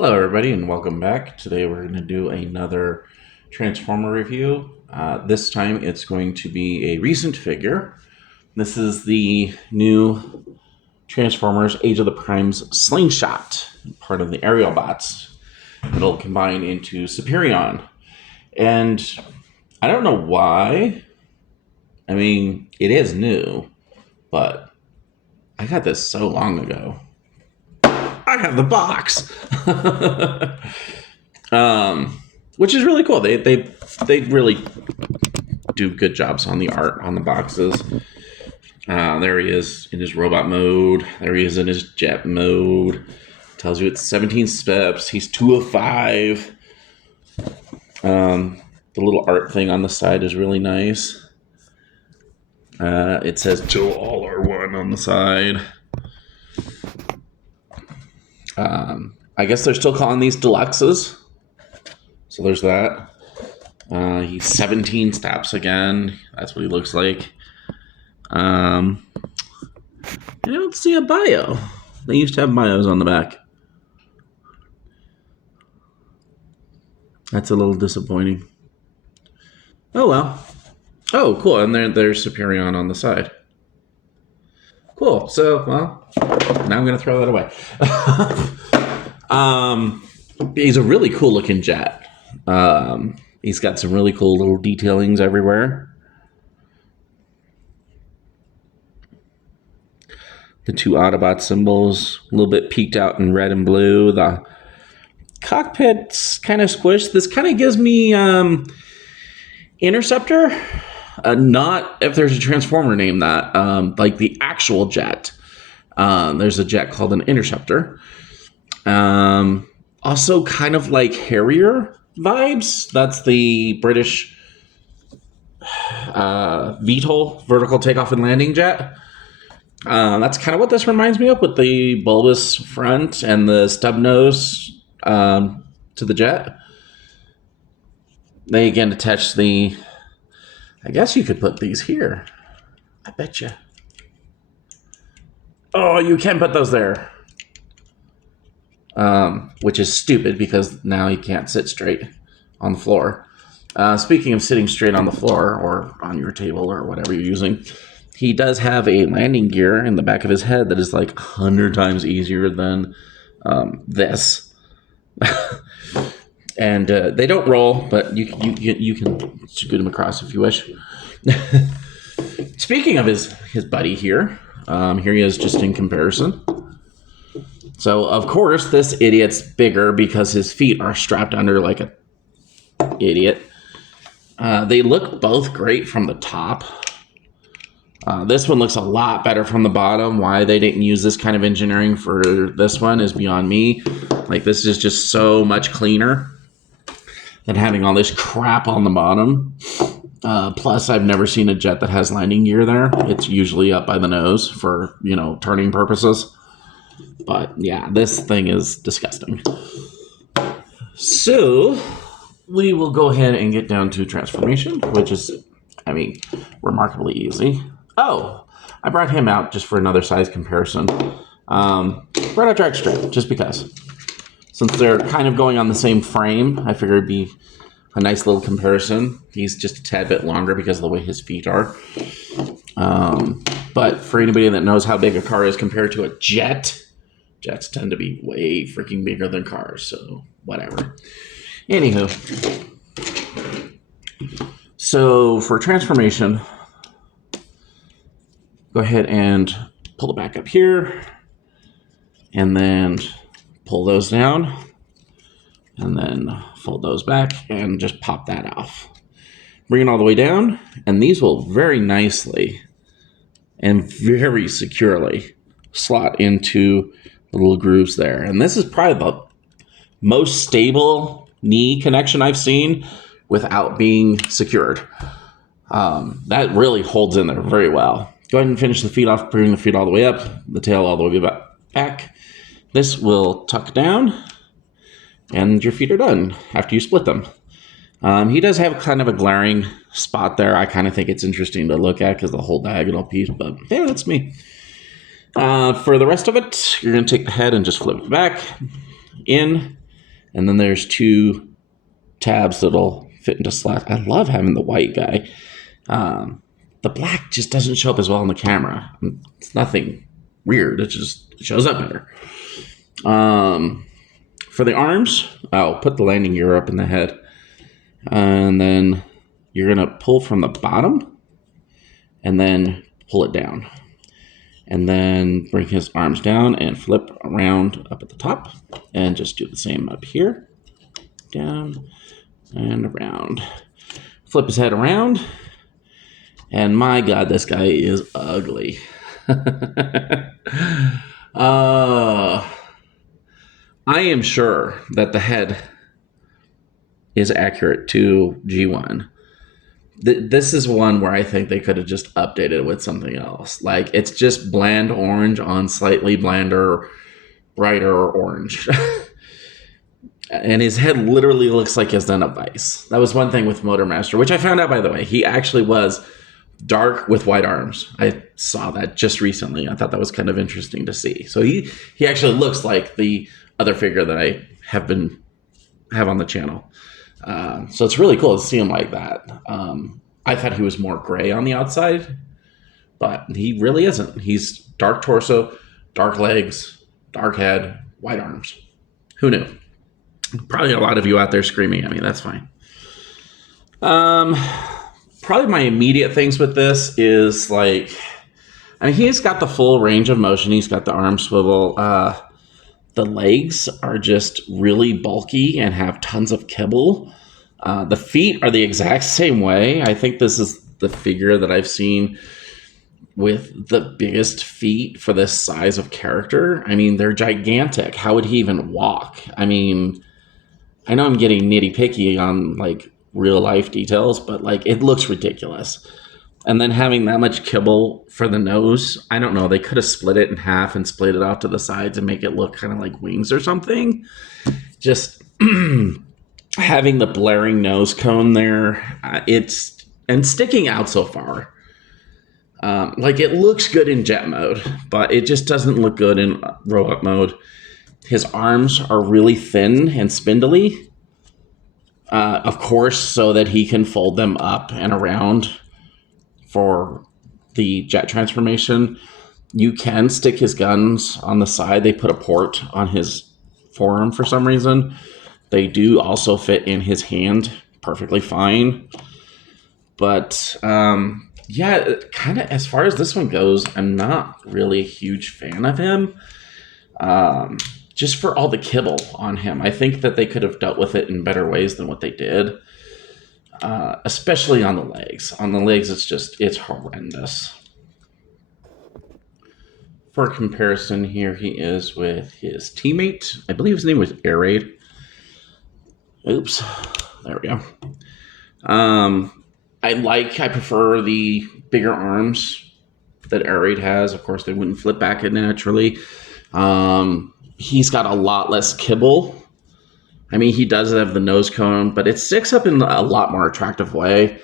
Hello, everybody, and welcome back. Today we're going to do another Transformer review. This time it's going to be a recent figure. This is the new Transformers Age of the Primes Slingshot, part of the aerial bots. It'll combine into Superion. And I don't know why. I mean, it is new, but I got this so long ago. I have the box. Which is really cool. They really do good jobs on the art on the boxes. There he is in his robot mode. There he is in his jet mode. Tells you it's 17 steps. He's 2 of 5. The little art thing on the side is really nice. It says "Till all are one" on the side. I guess they're still calling these deluxes. So there's that. He's 17 steps again. That's what he looks like. I don't see a bio. They used to have bios on the back. That's a little disappointing. Oh well. Oh, cool. And there's Superion on the side. Cool. So, well, now I'm going to throw that away. He's a really cool looking jet. He's got some really cool little detailings everywhere. The 2 Autobot symbols, a little bit peeked out in red and blue. The cockpit's kind of squished. This kind of gives me Interceptor. Not if there's a Transformer named that, like the actual jet. There's a jet called an Interceptor. Also kind of like Harrier vibes. That's the British VTOL, vertical takeoff and landing jet. That's kind of what this reminds me of, with the bulbous front and the stub nose to the jet. They again attach the... I guess you could put these here. I bet you. Oh, you can put those there. Which is stupid because now you can't sit straight on the floor. Speaking of sitting straight on the floor or on your table or whatever you're using, he does have a landing gear in the back of his head that is like 100 times easier than this. And they don't roll, but you can scoot them across if you wish. Speaking of his buddy here, here he is just in comparison. So, of course, this idiot's bigger because his feet are strapped under like a idiot. They look both great from the top. This one looks a lot better from the bottom. Why they didn't use this kind of engineering for this one is beyond me. Like, this is just so much cleaner than having all this crap on the bottom. Plus, I've never seen a jet that has landing gear there. It's usually up by the nose for, turning purposes. But, yeah, this thing is disgusting. So, we will go ahead and get down to transformation, which is, remarkably easy. Oh, I brought him out just for another size comparison. Brought out Dragstrip, just because. Since they're kind of going on the same frame, I figured it'd be a nice little comparison. He's just a tad bit longer because of the way his feet are. But for anybody that knows how big a car is compared to a jet, jets tend to be way freaking bigger than cars, so whatever. Anywho, so for transformation, go ahead and pull it back up here, and then pull those down, and then fold those back, and just pop that off. Bring it all the way down, and these will very nicely and very securely slot into the little grooves there. And this is probably the most stable knee connection I've seen without being secured. That really holds in there very well. Go ahead and finish the feet off, bring the feet all the way up, the tail all the way back. This will tuck down, and your feet are done after you split them. He does have kind of a glaring spot there. I kind of think it's interesting to look at because the whole diagonal piece, but yeah, that's me. For the rest of it, you're going to take the head and just flip it back in, And then there's 2 tabs that'll fit into slots. I love having the white guy. The black just doesn't show up as well on the camera. It's nothing weird. It shows up better. For the arms, I'll put the landing gear up in the head. And then you're going to pull from the bottom and then pull it down. And then bring his arms down and flip around up at the top. And just do the same up here. Down and around. Flip his head around. And my God, this guy is ugly. I am sure that the head is accurate to G1. This is one where I think they could have just updated it with something else. Like, it's just bland orange on slightly blander, brighter orange. And his head literally looks like he's done a vice. That was one thing with Motormaster, which I found out, by the way. He actually was dark with white arms. I saw that just recently. I thought that was kind of interesting to see. So he actually looks like the other figure that I have on the channel. So it's really cool to see him like that. I thought he was more gray on the outside, but he really isn't. He's dark torso, dark legs, dark head, white arms. Who knew? Probably a lot of you out there screaming at me. That's fine. Probably my immediate things with this is like, I mean, he's got the full range of motion. He's got the arm swivel. The legs are just really bulky and have tons of kibble. The feet are the exact same way. I think this is the figure that I've seen with the biggest feet for this size of character. I mean, they're gigantic. How would he even walk? I mean, I know I'm getting nitty-picky on like real life details, but like it looks ridiculous. And then having that much kibble for the nose, I don't know. They could have split it in half and split it off to the sides and make it look kind of like wings or something. Just having the blaring nose cone there, and sticking out so far. Like it looks good in jet mode, but it just doesn't look good in robot mode. His arms are really thin and spindly, of course, so that he can fold them up and around for the jet transformation. You can stick his guns on the side. They put a port on his forearm for some reason. They do also fit in his hand perfectly fine. But yeah, kind of as far as this one goes, I'm not really a huge fan of him. Just for all the kibble on him. I think that they could have dealt with it in better ways than what they did. Especially on the legs. On the legs, it's horrendous. For comparison, here he is with his teammate. I believe his name was Air Raid. Oops. There we go. I prefer the bigger arms that Air Raid has. Of course, they wouldn't flip back it naturally. He's got a lot less kibble. I mean, he does have the nose cone, but it sticks up in a lot more attractive way.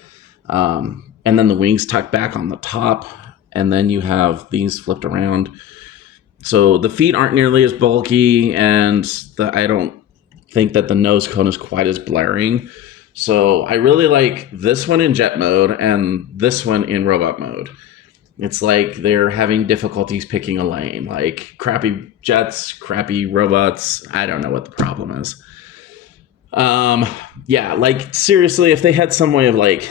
And then the wings tuck back on the top, and then you have these flipped around. So the feet aren't nearly as bulky, and I don't think that the nose cone is quite as blaring. So I really like this one in jet mode and this one in robot mode. It's like they're having difficulties picking a lane, like crappy jets, crappy robots. I don't know what the problem is. Yeah, like seriously, if they had some way of like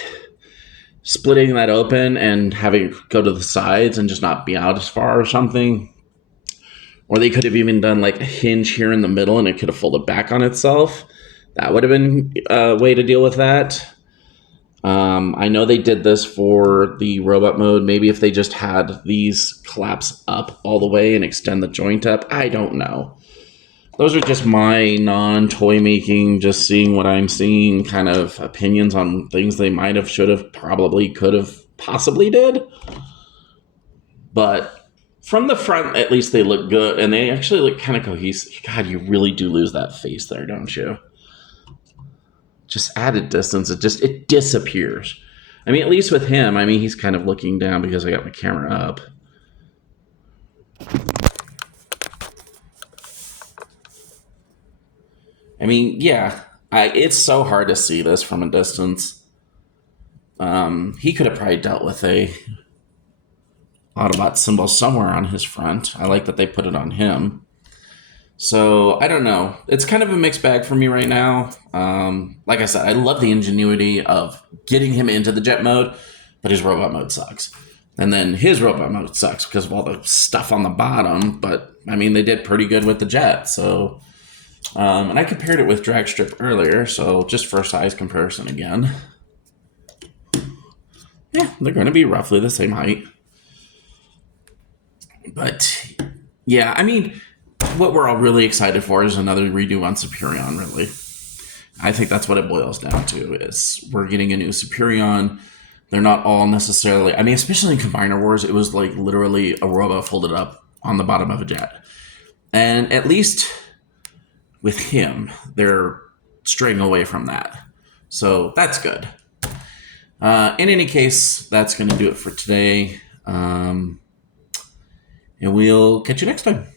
splitting that open and having it go to the sides and just not be out as far or something, or they could have even done like a hinge here in the middle and it could have folded back on itself. That would have been a way to deal with that. I know they did this for the robot mode. Maybe if they just had these collapse up all the way and extend the joint up. I don't know. Those are just my non-toy making, just seeing what I'm seeing kind of opinions on things they might have, should have, probably could have, possibly did. But from the front, at least they look good. And they actually look kind of cohesive. God, you really do lose that face there, don't you? Just added distance, it disappears. I mean, at least with him, I mean, he's kind of looking down because I got my camera up. I mean, yeah, it's so hard to see this from a distance. He could have probably dealt with a Autobot symbol somewhere on his front. I like that they put it on him. So I don't know. It's kind of a mixed bag for me right now. Like I said, I love the ingenuity of getting him into the jet mode, but his robot mode sucks. And then his robot mode sucks because of all the stuff on the bottom. But I mean, they did pretty good with the jet. So, and I compared it with Dragstrip earlier. So just for size comparison again, yeah, they're going to be roughly the same height. But yeah, I mean, what we're all really excited for is another redo on Superion, really. I think that's what it boils down to, is we're getting a new Superion. They're not all necessarily, I mean, especially in Combiner Wars, it was like literally a robot folded up on the bottom of a jet. And at least with him, they're straying away from that. So that's good. In any case, that's going to do it for today. And we'll catch you next time.